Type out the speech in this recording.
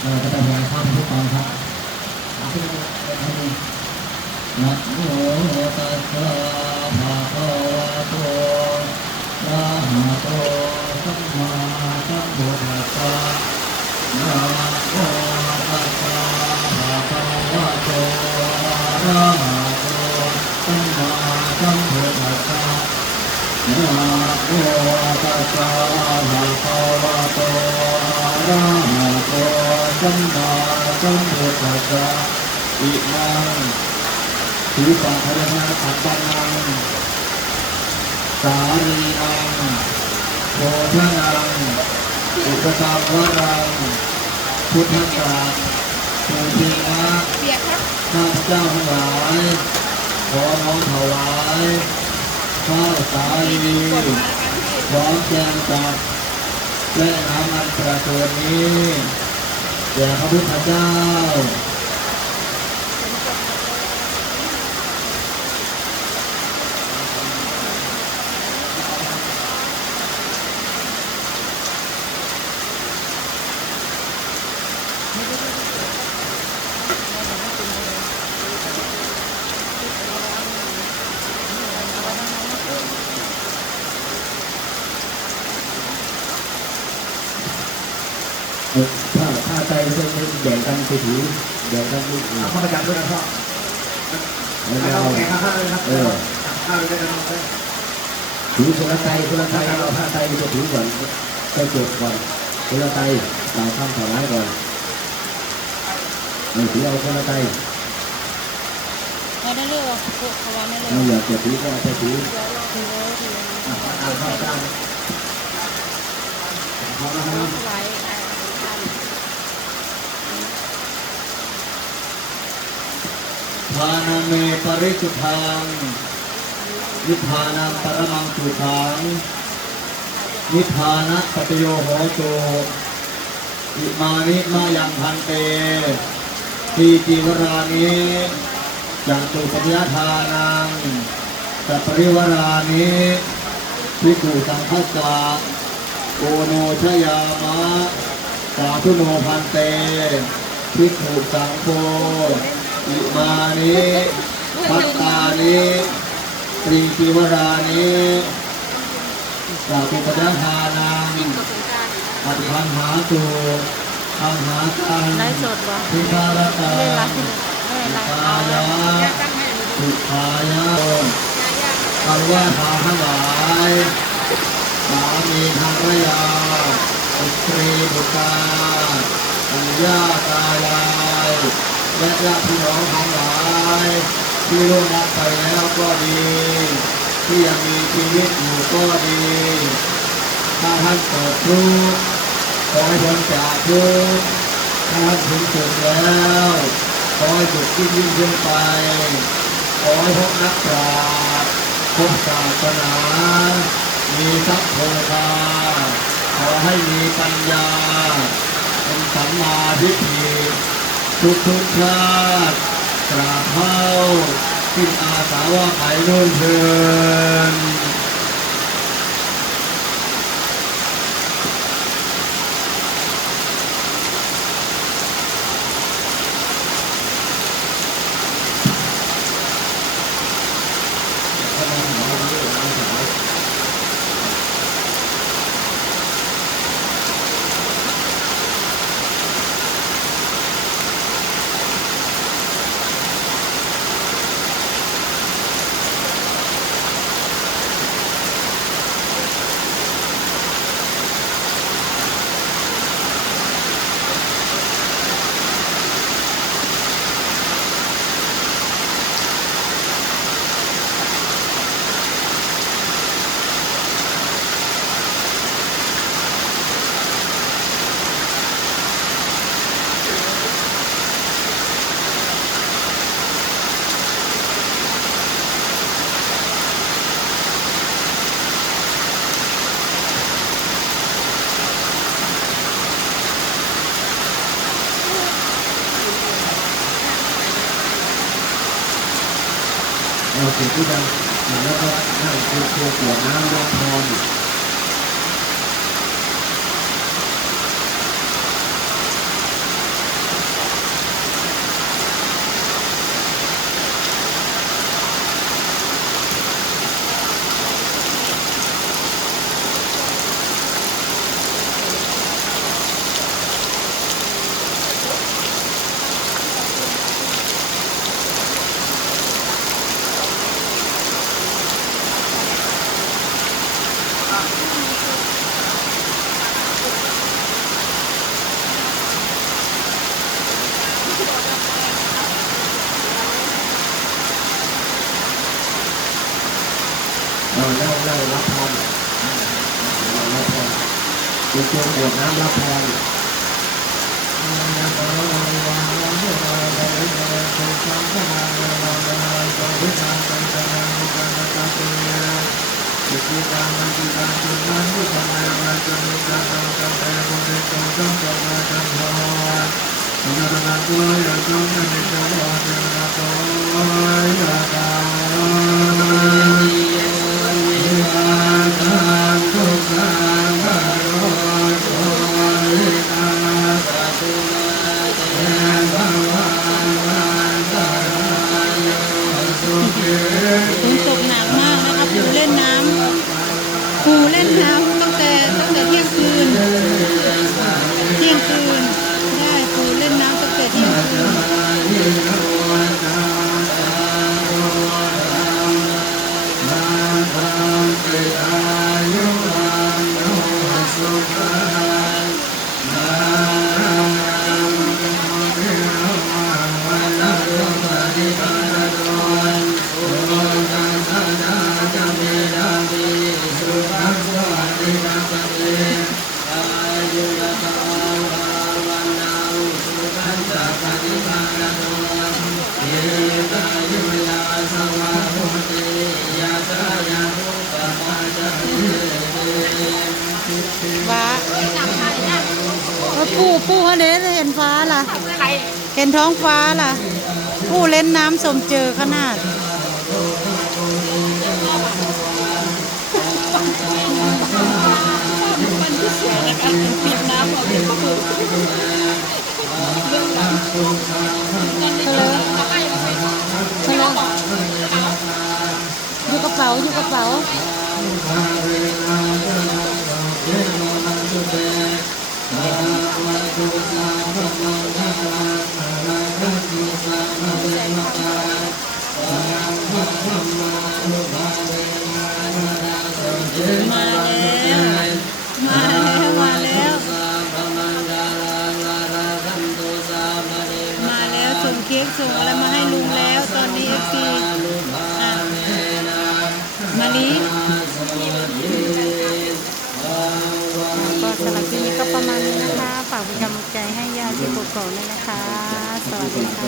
เราจะไปหาข้ามทุกตอนครับนะโมตัสสะภะคะวะโตอะหะโตสัมมาสัมพุทธัสสะนะโมตัสสะภะคะวะโตอะหะโตสัมมาสัมพุทธัสสะนะโมตัสสะภะคะวะโตอะหะ สัมมาสัมพุทธัสสะอิมังสีปังพยนาขัปปนังสารีนังโพธนังอุปตาวรังพุทธัสสะภูมินะข้าพเจ้าทั้งหลายขอน้อมถวายข้าวสาลีพร้อมแจงจับและน้ำมันประเสริฐนี้ แด่พระพุทธเจ้าถ้าถ้าใจเส้น นี้งกันไปถือแบ่งกันนี่เอาเข้าประจำด้วยนะพ่อแล้วเอาเราแข่งข้าวเลยครับเออข้าวเลยนะพ่อถือนละใจคนละใจเอาผ้าใจจะถือก่อนไปจบก่อนคนละใจกล่าวคำถวายก่อนนี่ถือเอาคนละใจเราได้เรียกว่าพวกเขาว่าไม่เลยเราอยากจะถือก็เอาไปถือถือไว้ถืออ่าข้าวข้าวข้าวพอแล้วครับไว้านาเมปริสุทธังนิพพานังปรมังสุขังนิพพานะปัจโยโหตุอิมานิมายังพันเตทีจีวรานิจังตุปัญญาทานังสัปริวรานิพิกุสังคัสสะโอโนชยามะสาธุโนพันเตพิกุสังโฆ อิมานิพัตตานิตรีจิวรานิสาธุปยทานังปัจพันหาตุอัมหาตังทิคารตาไม่ไลฟ์ไม่ไลสุฟ์ขายะสุขายะอันว่าทาทั้งหลายสามีภรรยาสตรีบุตรปัญญาตายา และญาติพี่น้องทั้งหลายที่ร่วงรับไปแล้วก็ดี ที่ยังมีชีวิตอยู่ก็ดีถ้าท่านเกิดทุกข์ขอให้พ้นจากทุกข์ถ้าท่านถึงจุดแล้วขอให้จุดที่ยิ่งขึ้นไปขอให้พบนักปราชญ์พบศาสนา มีทรัพย์โภคาขอให้มีปัญญาเป็นสัมมาทิฏฐิ ทุกทุกชาติกราบเท้าขึ้นอาสาว่าไขนุ่นเชิญ เราเก็บที่ดังแล้วก็นั่งตัวตั แล้วเรารับพรเรารับพรเป็นช่วงบวชน้ำรับพรตัวอย่างต้องเป็นตัวอย่างต้องเป็นตัวอย่างำปูเล่นน้ำตั้งแต่ตั้งแต่เที่ยงคืน เที่ยงคืนได้ปูเล่นน้ำตั้งแต่เที่ยงคืน ฟ้า ปูปูเขาเด้เห็นฟ้าล่ะ เห็นท้องฟ้าล่ะ ปูเล่นน้ำสมเจอขนาดปิดน้ำออกเป็นปูอยู่กระเป๋าอยู่กระเป๋ามาแล้วมาแล้วมาแล้วมาแล้วส่งเค้กส่งอะไรมาให้ลุงแล้วตอนนี้เอฟซีมาลีก็สำหรับที่นี้ก็ประมาณนี้นะคะ ฝากเป็นกำลังใจให้ยาที่ปกครองด้วยนะคะ สวัสดีค่ะ